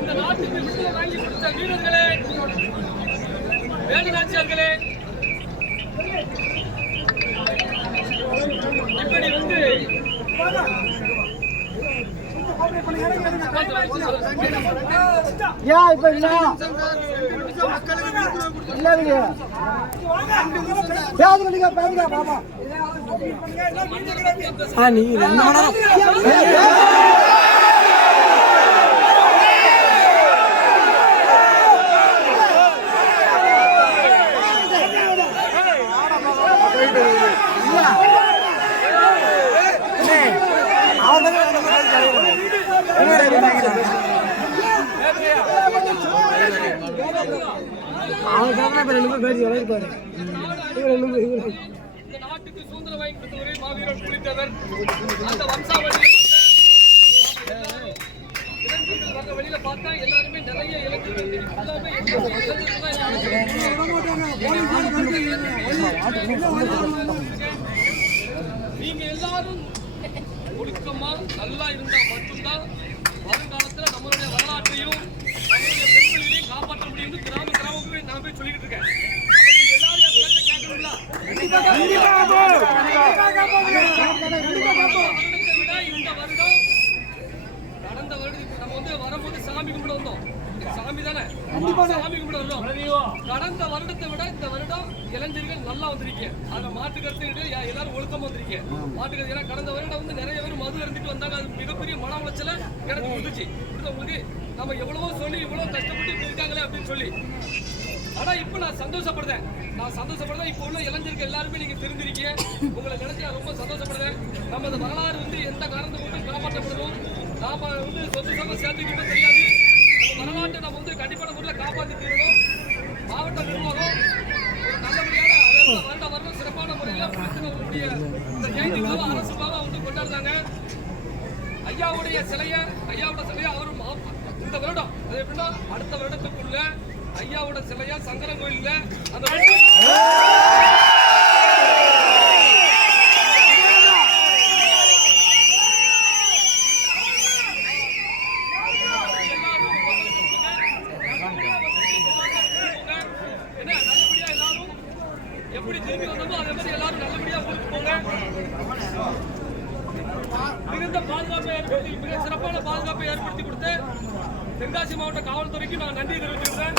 இந்த நாட்டுக்கு விடுதலை வாங்கி கொடுத்த வீரர்களே, வேலுநாச்சியார்களே, இப்படி வந்து நாட்டுக்கு சுதந்திரம் வாங்கி கொடுத்தவரே மாவீரன் புலித்தேவர். அந்த வம்சாவளியில வந்த வெளியில பார்த்தா எல்லாருமே நிறைய இளைஞர்கள் நீங்க எல்லாரும் ஒழுக்கமா நல்லா இருந்தா மட்டும்தான் வருங்காலத்துல நம்மளுடைய வரலாற்றையும் நம்மளுடைய பெண்களையும் காப்பாற்ற முடியும். கிராம கிராமமே நான் போய் சொல்லிட்டு இருக்கேன். கடந்த வருடத்துக்கு நம்ம வந்து வரும்போது சாமி கும்பிட வந்தோம். சாமி தானே, சாமி கும்பிட வந்தோம். கடந்த வருடத்தை விட இந்த வருடம் இளைஞர்கள் நல்லா வந்திருக்கீங்க. அதை மாட்டு கருத்து எல்லாரும் ஒழுக்கமா வந்திருக்கீங்க. மாட்டு கருத்து ஏன்னா கடந்த வருடம் வந்து நிறைய பேர் மது இருந்துட்டு வந்தாங்க. அது மிகப்பெரிய மன உளைச்சல எனக்கு கொடுத்துச்சு. உங்களுக்கு நம்ம எவ்வளவோ சொல்லி இவ்வளவு கஷ்டப்பட்டு இருக்காங்களே அப்படின்னு சொல்லி. ஆனா இப்ப நான் சந்தோஷப்படுறேன். இப்ப உள்ள இளைஞர்கள் எல்லாருமே நீங்க தெரிஞ்சிருக்கீங்க. உங்களை நினைச்சு நான் ரொம்ப சந்தோஷப்படுறேன். நமது வரலாறு வந்து எந்த காரணத்தை கொண்டு காப்பாற்றப்படுறோம், நாம வந்து சொத்து சொந்த சேர்த்துக்கிட்டே தெரியாது. நம்ம வரலாற்றை நம்ம வந்து கண்டிப்பான முறையில் காப்பாற்றி தீரணும். மாவட்ட நிர்வாகம் ஒரு நல்லபடியான வருடம் சிறப்பான முறையில் புலித்தேவருடைய இந்த ஜெயந்தி அரசுக்காக வந்து கொண்டாடுறாங்க. ஐயாவுடைய சிலையை அவரும் இந்த வருடம் அது எப்படின்னா அடுத்த வருடத்துக்குள்ள ஐயாவோட சிலையா சங்கரங்கோயில்ல அந்த நல்லபடியா எல்லாரும் எப்படி திரும்பி வந்தோமோ அதே மாதிரி எல்லாரும் நல்லபடியா ஊருக்கு போங்க. மிகுந்த பாதுகாப்பை ஏற்படுத்தி மிக சிறப்பான பாதுகாப்பை ஏற்படுத்தி கொடுத்து தென்காசி மாவட்ட காவல்துறைக்கு நான் நன்றி தெரிவித்துக்கிறேன்.